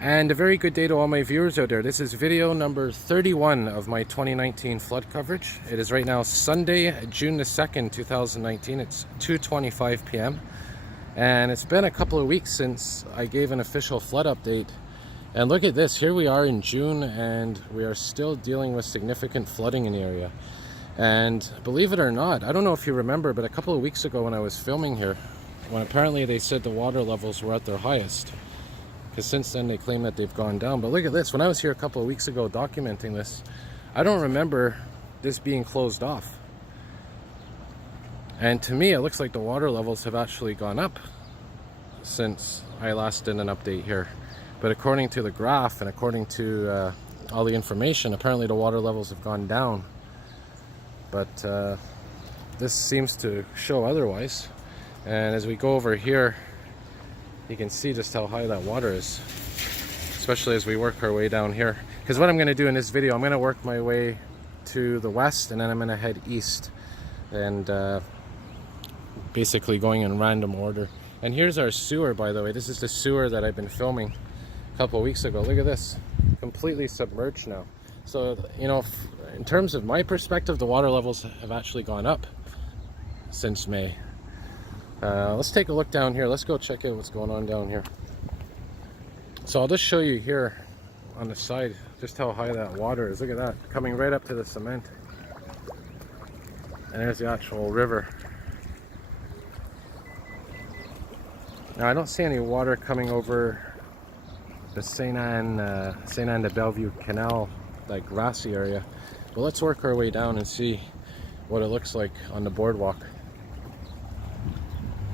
And a very good day to all my viewers out there. This is video number 31 of my 2019 flood coverage. It is right now Sunday, June the 2nd, 2019. It's 2:25 p.m. And it's been a couple of weeks since I gave an official flood update. And look at this, here we are in June and we are still dealing with significant flooding in the area. And believe it or not, I don't know if you remember, but a couple of weeks ago when I was filming here, when apparently they said the water levels were at their highest, because since then they claim that they've gone down. But look at this, when I was here a couple of weeks ago documenting this, I don't remember this being closed off. And to me, it looks like the water levels have actually gone up since I last did an update here. But according to the graph and according to all the information, apparently the water levels have gone down. But this seems to show otherwise. And as we go over here, you can see just how high that water is, especially as we work our way down here. Because what I'm going to do in this video, I'm going to work my way to the west and then I'm going to head east, and basically going in random order. And here's our sewer, by the way. This is the sewer that I've been filming a couple of weeks ago. Look at this, completely submerged now. So, you know, in terms of my perspective, the water levels have actually gone up since May. Let's take a look down here. Let's go check out what's going on down here. So I'll just show you here on the side just how high that water is. Look at that, coming right up to the cement. And there's the actual river. Now I don't see any water coming over the Sainte-Anne-de-Bellevue canal, that grassy area. But let's work our way down and see what it looks like on the boardwalk.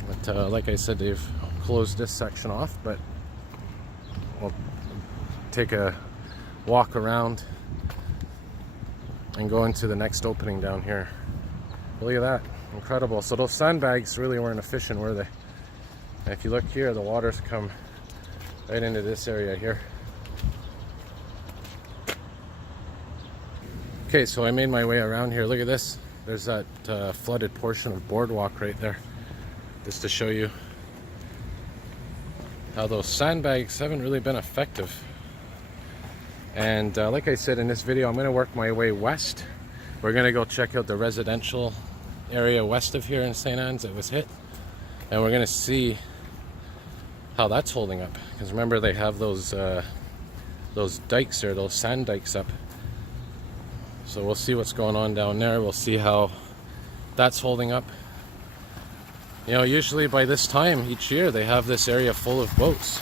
But like I said, they've closed this section off, but we'll take a walk around and go into the next opening down here. Look at that, incredible. So those sandbags really weren't efficient, were they? And if you look here, the water's come right into this area here. Okay, so I made my way around here. Look at this. There's that flooded portion of boardwalk right there. Just to show you how those sandbags haven't really been effective. And like I said in this video, I'm going to work my way west. We're going to go check out the residential area west of here in St. Anne's that was hit. And we're going to see how that's holding up. Because remember, they have those dikes there, those sand dikes up. So we'll see what's going on down there. We'll see how that's holding up. You know, usually by this time each year they have this area full of boats,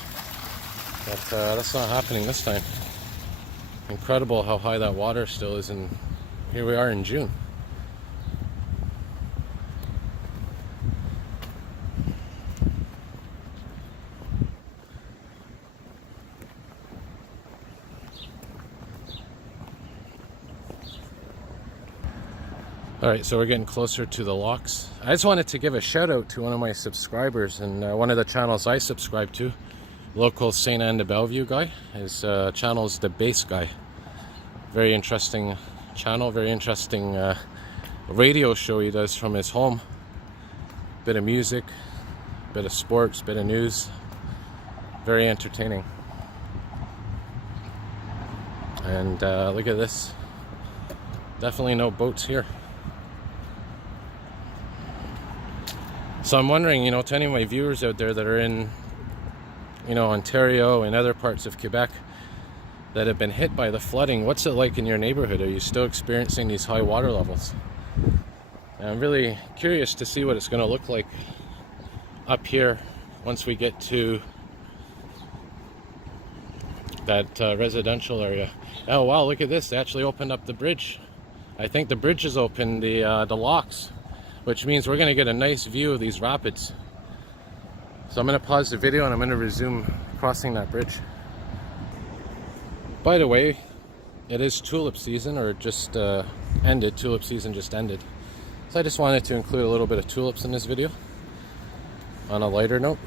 but that's not happening this time. Incredible how high that water still is, and here we are in June. Alright, so we're getting closer to the locks. I just wanted to give a shout out to one of my subscribers, and one of the channels I subscribe to, local Sainte-Anne-de-Bellevue guy. His channel is The Bass Guy. Very interesting channel, very interesting radio show he does from his home. Bit of music, bit of sports, bit of news. Very entertaining. And look at this. Definitely no boats here. So I'm wondering, you know, to any of my viewers out there that are in, you know, Ontario and other parts of Quebec that have been hit by the flooding, what's it like in your neighborhood? Are you still experiencing these high water levels? And I'm really curious to see what it's going to look like up here once we get to that residential area. Oh wow, look at this, they actually opened up the bridge. I think the bridge is open, the locks, which means we're going to get a nice view of these rapids. So I'm going to pause the video and I'm going to resume crossing that bridge. By the way, it is tulip season, or just ended. Tulip season just ended. So I just wanted to include a little bit of tulips in this video on a lighter note.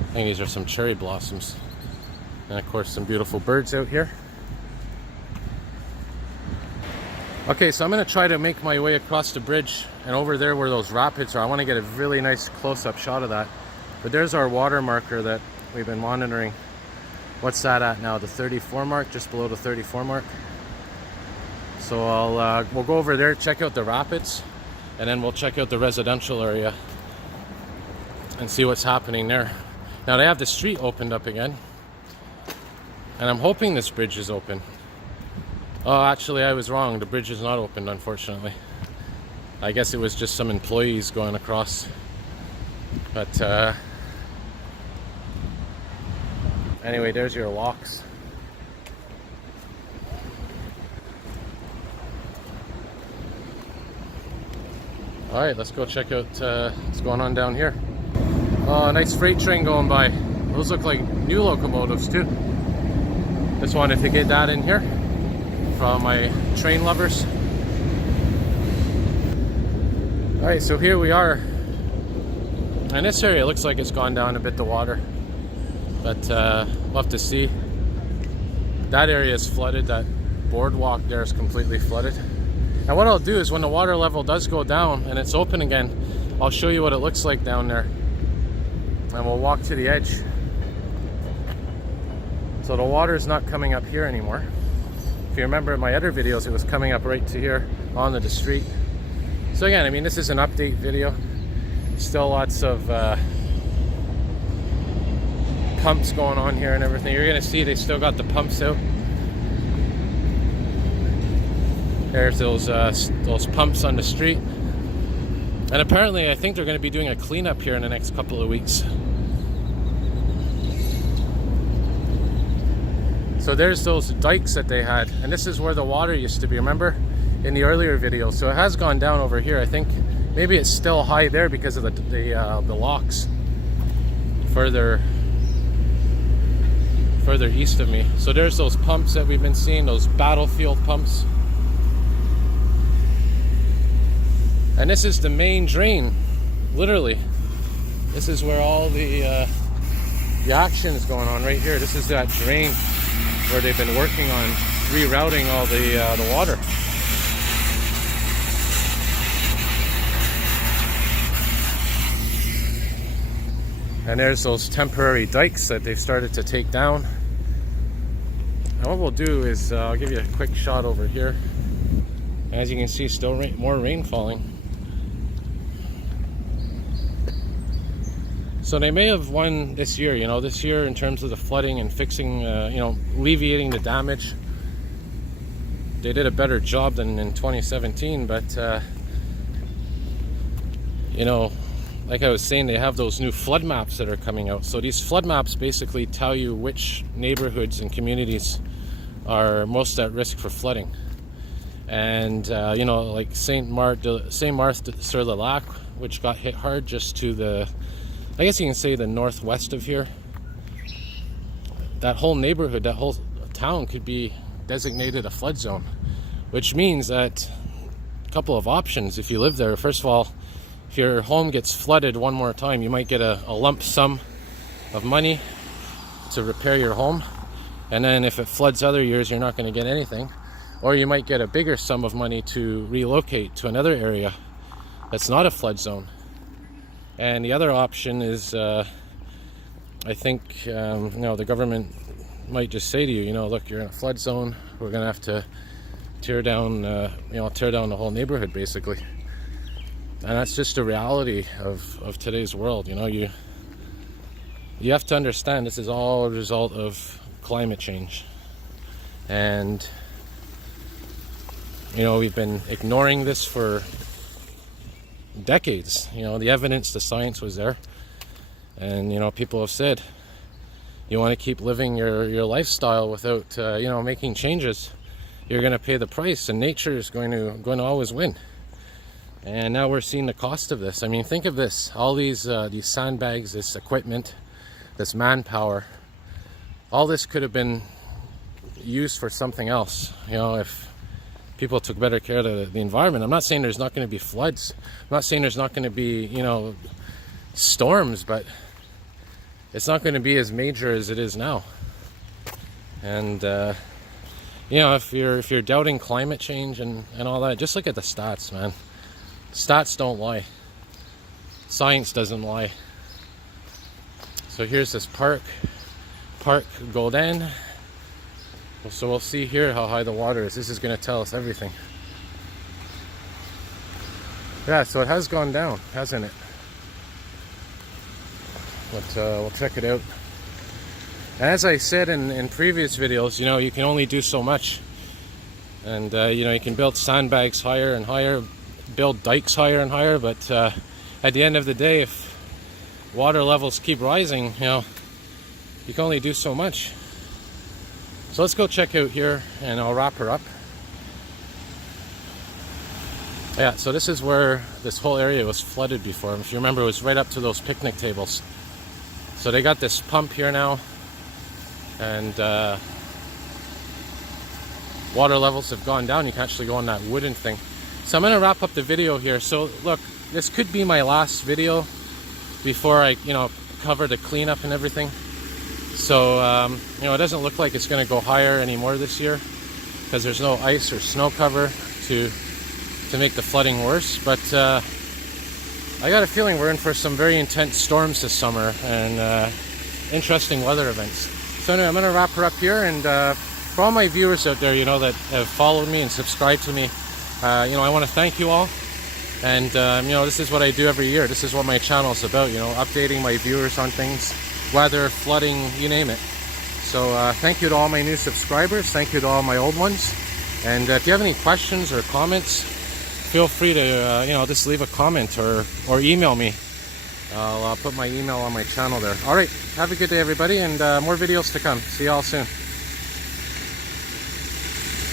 I think these are some cherry blossoms. And of course some beautiful birds out here. Okay, so I'm going to try to make my way across the bridge and over there where those rapids are. I want to get a really nice close-up shot of that. But there's our water marker that we've been monitoring. What's that at now? The 34 mark, just below the 34 mark. So we'll go over there, check out the rapids, and then we'll check out the residential area and see what's happening there. Now they have the street opened up again, and I'm hoping this bridge is open. Oh, actually I was wrong. The bridge is not opened, unfortunately. I guess it was just some employees going across. But anyway, there's your locks. Alright, let's go check out what's going on down here. Oh, nice freight train going by. Those look like new locomotives too. Just wanted to get that in here for all my train lovers. Alright, so here we are. And this area looks like it's gone down a bit, the water. But we'll have to see. That area is flooded. That boardwalk there is completely flooded. And what I'll do is when the water level does go down and it's open again, I'll show you what it looks like down there. And we'll walk to the edge. So the water is not coming up here anymore. If you remember in my other videos, it was coming up right to here onto the street. So again, I mean, this is an update video. Still lots of pumps going on here and everything. You're gonna see they still got the pumps out. There's those pumps on the street. And apparently I think they're going to be doing a cleanup here in the next couple of weeks. So there's those dikes that they had, and this is where the water used to be, remember? In the earlier video. So it has gone down over here. I think maybe it's still high there because of the locks further east of me. So there's those pumps that we've been seeing, those battlefield pumps. And this is the main drain, literally. This is where all the action is going on right here. This is that drain where they've been working on rerouting all the water. And there's those temporary dikes that they've started to take down. And what we'll do is I'll give you a quick shot over here. As you can see, still more rain falling. So they may have won this year, you know, this year in terms of the flooding and fixing, you know, alleviating the damage. They did a better job than in 2017, but, you know, like I was saying, they have those new flood maps that are coming out. So these flood maps basically tell you which neighborhoods and communities are most at risk for flooding. And, you know, like Sainte-Marthe-sur-le-Lac, which got hit hard just to the, I guess you can say the northwest of here. That whole neighborhood, that whole town could be designated a flood zone, which means that a couple of options if you live there. First of all, if your home gets flooded one more time, you might get a lump sum of money to repair your home. And then if it floods other years, you're not going to get anything. Or you might get a bigger sum of money to relocate to another area that's not a flood zone. And the other option is, I think, you know, the government might just say to you, you know, look, you're in a flood zone. We're going to have to tear down, you know, tear down the whole neighborhood, basically. And that's just a reality of today's world. You know, you have to understand this is all a result of climate change. And, you know, we've been ignoring this for decades. You know, the evidence, the science was there. And, you know, people have said, you want to keep living your lifestyle without, you know, making changes, you're going to pay the price, and nature is going to always win. And now we're seeing the cost of this. I mean, think of this, all these sandbags, this equipment, this manpower, all this could have been used for something else, you know, if people took better care of the environment. I'm not saying there's not going to be floods. I'm not saying there's not going to be, you know, storms, but it's not going to be as major as it is now. And you know, if you're doubting climate change and all that, just look at the stats, man. Stats don't lie. Science doesn't lie. So here's this Park Golden. So we'll see here how high the water is. This is going to tell us everything. Yeah, so it has gone down, hasn't it? But we'll check it out. And as I said in previous videos, you know, you can only do so much. And, you know, you can build sandbags higher and higher, build dikes higher and higher, but at the end of the day, if water levels keep rising, you know, you can only do so much. So let's go check out here, and I'll wrap her up. Yeah, so this is where this whole area was flooded before. If you remember, it was right up to those picnic tables. So they got this pump here now, and water levels have gone down. You can actually go on that wooden thing. So I'm going to wrap up the video here. So look, this could be my last video before I, you know, cover the cleanup and everything. So, you know, it doesn't look like it's going to go higher anymore this year because there's no ice or snow cover to make the flooding worse. But I got a feeling we're in for some very intense storms this summer and interesting weather events. So anyway, I'm going to wrap her up here, and for all my viewers out there, you know, that have followed me and subscribed to me, you know, I want to thank you all. And, you know, this is what I do every year. This is what my channel is about, you know, updating my viewers on things, weather, flooding, you name it. So thank you to all my new subscribers. Thank you to all my old ones. And if you have any questions or comments, feel free to, you know, just leave a comment or email me. I'll put my email on my channel there. All right, have a good day, everybody, and more videos to come. See y'all soon.